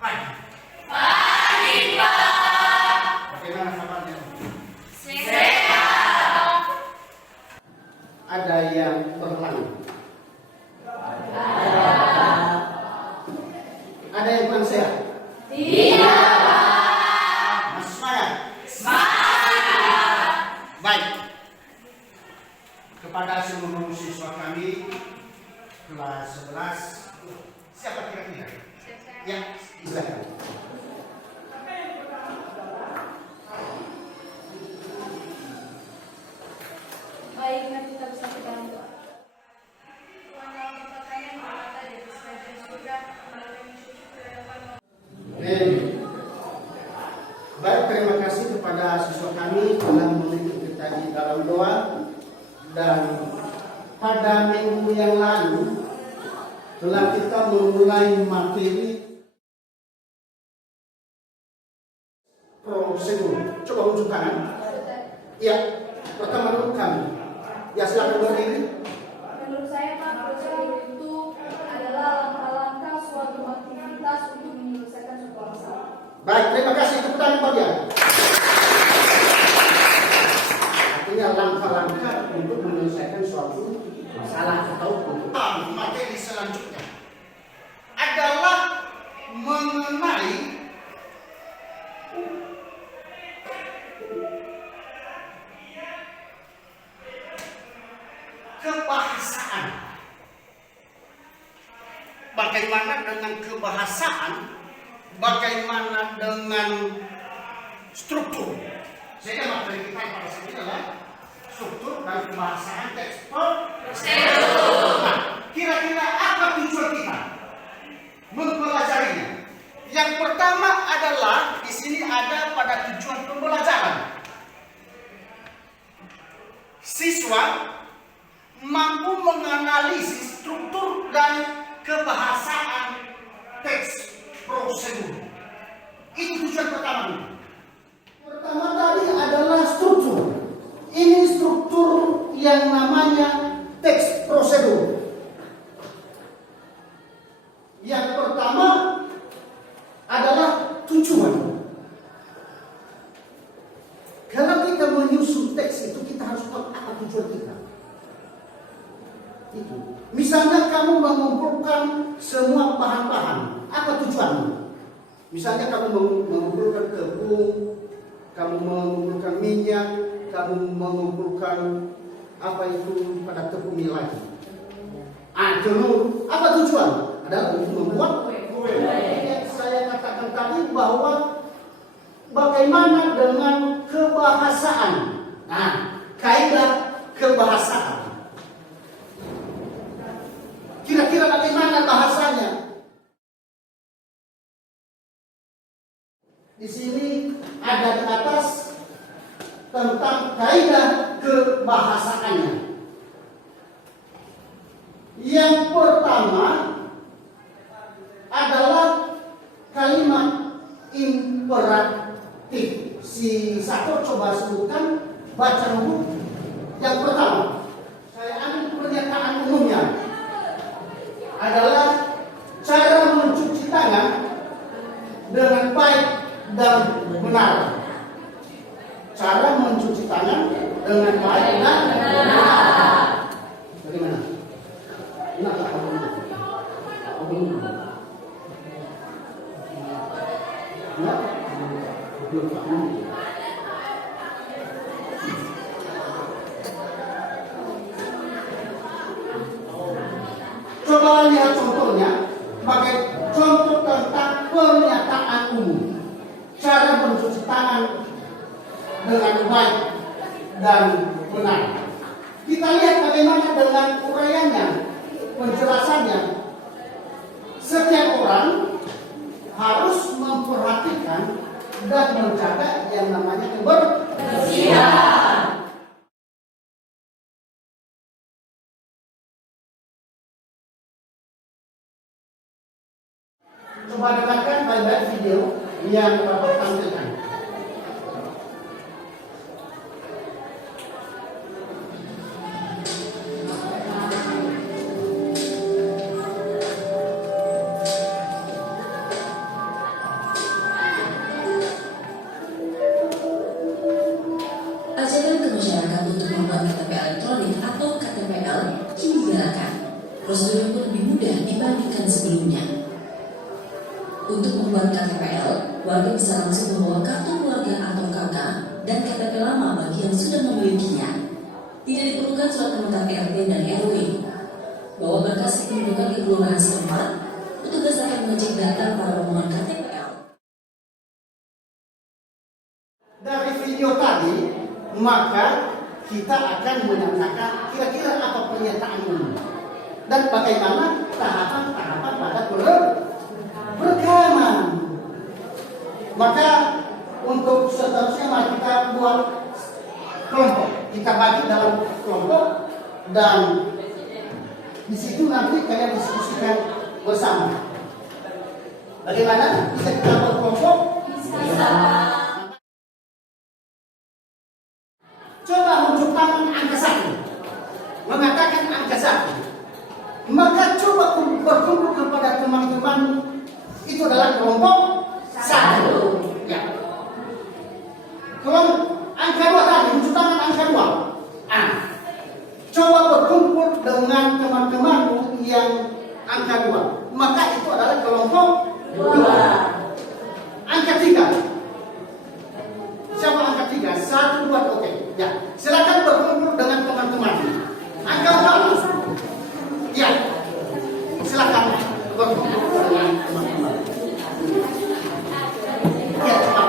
Pagi. Pagi, Pak. Bagaimana kabarnya? Sehat. Ada yang berhalang? Ada yang kurang sehat? Tidak, Pak. Masih semangat? Semangat. Baik. Kepada seluruh siswa kami kelas 11, siapa kira-kira? Ya, silakan. Baik, mari kita bersama doa. Baik, terima kasih kepada siswa kami telah mengikuti tadi dalam doa. Dan pada minggu yang lalu telah kita memulai materi prosedur. Coba unjuk tangan. Ya, pertama dulu kami. Ya, silakan berdiri. Menurut saya, Pak, prosedur itu adalah langkah-langkah suatu aktivitas untuk menyelesaikan sebuah masalah. Baik, terima kasih. Tepuk tangan bagian. Artinya langkah-langkah untuk menyelesaikan suatu masalah atau materi selanjutnya adalah mengenai kebahasaan. Bagaimana dengan kebahasaan? Bagaimana dengan struktur? Jadi materi kita pada saat ini adalah struktur dan kebahasaan teks prosedur. Nah, kira-kira apa tujuan kita mempelajarinya? Yang pertama adalah di sini ada pada tujuan pembelajaran. Siswa mampu menganalisis struktur dan kebahasaan teks prosedur. Itu tujuan pertama. Pertama tadi adalah struktur. Ini struktur yang namanya teks prosedur. Yang pertama adalah tujuan. Kalau kita menyusun teks itu kita harus tahu apa tujuan kita. Itu. Misalnya kamu mengumpulkan semua bahan-bahan, apa tujuanmu? Misalnya kamu mengumpulkan tepung, kamu mengumpulkan minyak, kamu mengumpulkan apa itu pada tepung lagi. Telur, apa tujuan? Adalah untuk membuat kue. Saya katakan tadi bahwa bagaimana dengan kebahasaan. Nah, kaidah kebahasaan. Kira-kira bagaimana bahasanya? Di sini ada di atas tentang kaidah kebahasaannya. Yang pertama adalah kalimat imperatif. Si Sako coba sebutkan, baca dulu. Yang pertama, saya ambil pernyataan umumnya adalah cara mencuci tangan dengan baik dan benar. Cara mencuci tangan dengan baik dan benar. Bagaimana? Kenapa kamu belum? Coba lihat contohnya, pakai contoh tentang pernyataan umum. Cara mencuci tangan dengan baik dan benar. Kita lihat bagaimana dengan uraiannya, penjelasannya. Setiap orang harus memperhatikan dan menjaga yang namanya kebersihan. Coba dengarkan baik-baik video yang Bapak tampilkan. Untuk membuat KTPL, warga bisa langsung membawa kartu keluarga atau KK dan KTP lama bagi yang sudah memilikinya. Tidak diperlukan surat pengantar RT dan RW. Bawa berkas kependudukan ke kelurahan setempat, petugas akan mengecek data para pemohon KTPL. Dari video tadi, maka kita akan menyatakan kira-kira apa pernyataan ini dan bagaimana tahapan-tahapan pada perekaman. Maka untuk seterusnya mari kita buat kelompok. Kita bagi dalam kelompok dan di situ nanti kalian diskusikan bersama. Bagaimana bisa kita buat kelompok? Bisa. Coba unjuk tangan angka 1. Mengatakan angka 1. Maka coba berkumpul kepada teman-teman. Itu adalah kelompok 1. Ya. Kalau angka 2 tadi, unjuk tangan angka 2. Coba berkumpul dengan teman-temanmu yang angka 2. Maka itu adalah kelompok 2. Angka 3. Siapa angka 3? 1, 2, oke. Ya, silakan berkumpul dengan teman-teman. Angka 4. Ya, silakan berkumpul dengan teman-teman. Ya, cepat.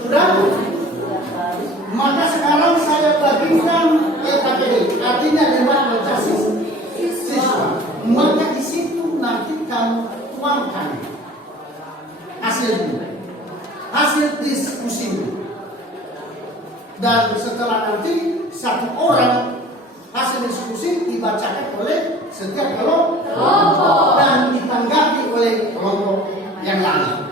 Sudah? Maka sekarang saya bagikan LKPD, artinya lewat mencari siswa. Maka di situ nanti kamu tuangkan hasil diskusimu. Dan setelah nanti satu orang hasil diskusi dibacakan oleh setiap kelompok dan ditanggapi oleh kelompok yang lain.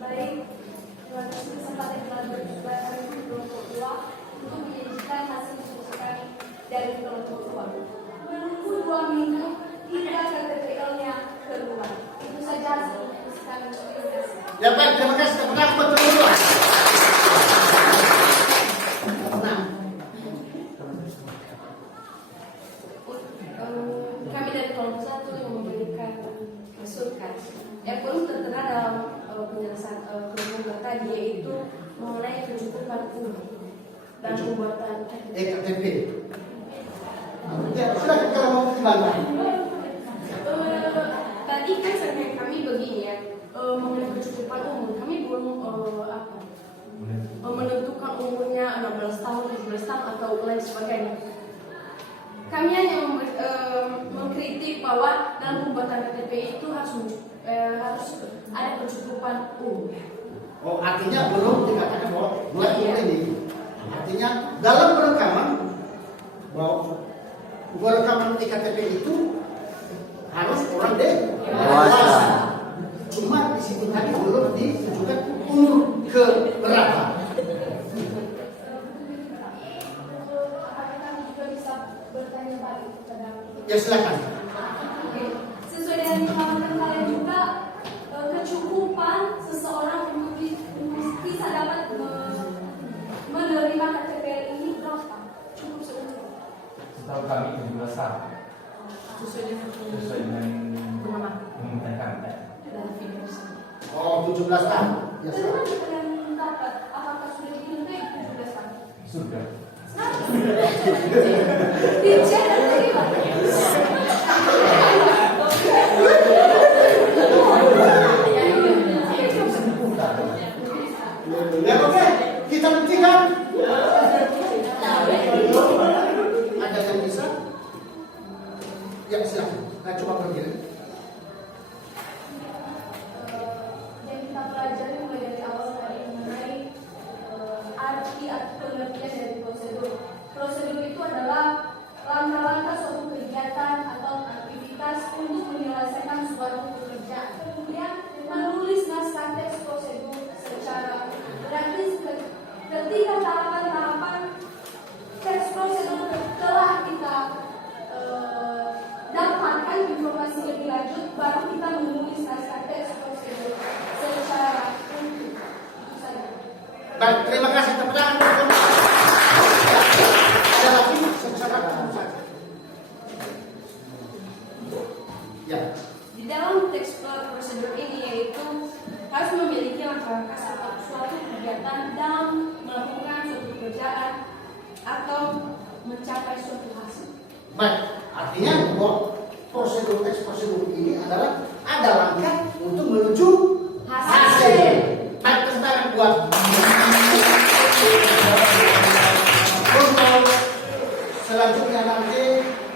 Baik, terima kasih kesempatan yang telah berjumpa hari ini kelompok 2 untuk menyajikan hasil diskusi kami dari kelompok 2. Menunggu 2 minggu hingga KTPL-nya keluar. Itu saja hasil diskusi kami. Terima kasih. Ya baik, terima kasih. Tepuk tangan buat teman-teman. Nah, Kami dari kelompok 1 yang memberikan masukan yang perlu tertera dalam penjelasan kelompok tadi, yaitu mengenai kecukupan uang dan pembuatan EKTP. Ya, silakan kalau mau dibantah. Tadi kan sampai kami begini ya, mengenai kecukupan umur kami belum menentukan umurnya 16 tahun, 17 tahun atau lain sebagainya. Kami hanya mengkritik bahwa dalam pembuatan KTP itu harus ada kecukupan umur. Oh, artinya belum dikatakan bahwa mulai ini. Artinya dalam perekaman bahwa perekaman IKTP itu harus orang dewasa. Cuma di sini tadi belum ditunjukkan umur ke berapa. Apakah kami juga bisa bertanya kita dalam hidup. Ya silakan. Oke. Sesuai dengan pengalaman kalian juga, kecukupan seseorang untuk bisa dapat menerima KTPL ini berapa? Cukup sebenarnya? Setahu kami 17 tahun Sesuai dengan dengan permintaan kami. dan video tersebut. Oh, 17 tahun. Ya Bagaimana silakan. kalian mendapat? Apakah sudah dimintai 17 tahun? Sudah. Dicek dan terima. Ya oke, kita buktikan. Ada yang bisa? Ya silakan. Nah, coba berdiri. Yang kita pelajari mulai dari awal tadi mengenai arti atau pengertian dari prosedur. Prosedur itu adalah langkah-langkah suatu kegiatan atau aktivitas untuk menyelesaikan suatu pekerjaan. Kemudian menulis naskah teks prosedur secara berarti ketika tahapan-tahapan teks prosedur telah kita dapatkan informasi lebih lanjut, baru kita menulis naskah teks prosedur secara utuh. Itu saja. Baik, terima kasih tepuk tangan. Ada lagi secara saja. Ya. Di dalam teks prosedur ini yaitu harus memiliki langkah-langkah suatu kegiatan dalam melakukan suatu pekerjaan atau mencapai suatu hasil. Baik, artinya bahwa prosedur teks prosedur ini adalah ada langkah untuk menuju hasil. Baik, tepuk tangan buat. Untuk selanjutnya nanti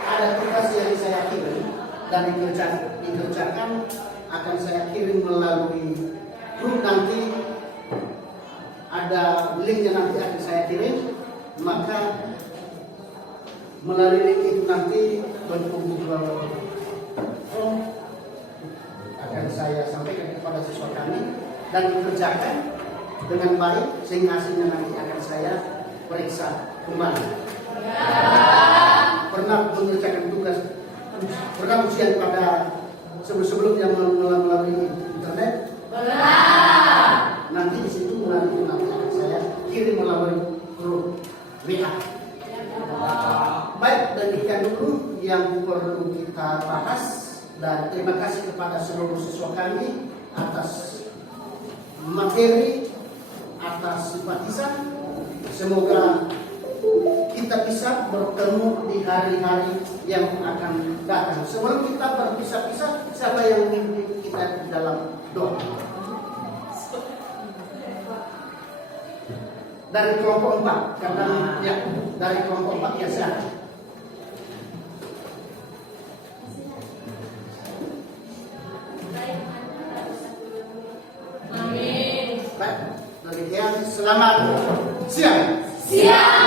ada tugas yang saya kirim dan dikerjakan akan saya kirim melalui grup nanti. Ada linknya nanti akan saya kirim, maka melalui link itu nanti bentuk Google Form akan saya sampaikan kepada siswa kami dan dikerjakan dengan baik sehingga hasilnya nanti akan saya periksa kembali. Pernah mengerjakan tugas, pernah ujian pada sebelumnya melalui internet? Nanti di situ nanti akan saya kirim melalui grup WA. Baik, demikian dulu yang perlu kita bahas dan terima kasih kepada seluruh siswa kami atas materi, atas simpatisan. Semoga kita bisa bertemu di hari-hari yang akan datang. Sebelum kita berpisah-pisah, siapa yang memimpin kita di dalam doa? Dari kelompok 4, karena ya dari kelompok 4 ya silakan. Amin. Baik, demikian selamat siang. Siap.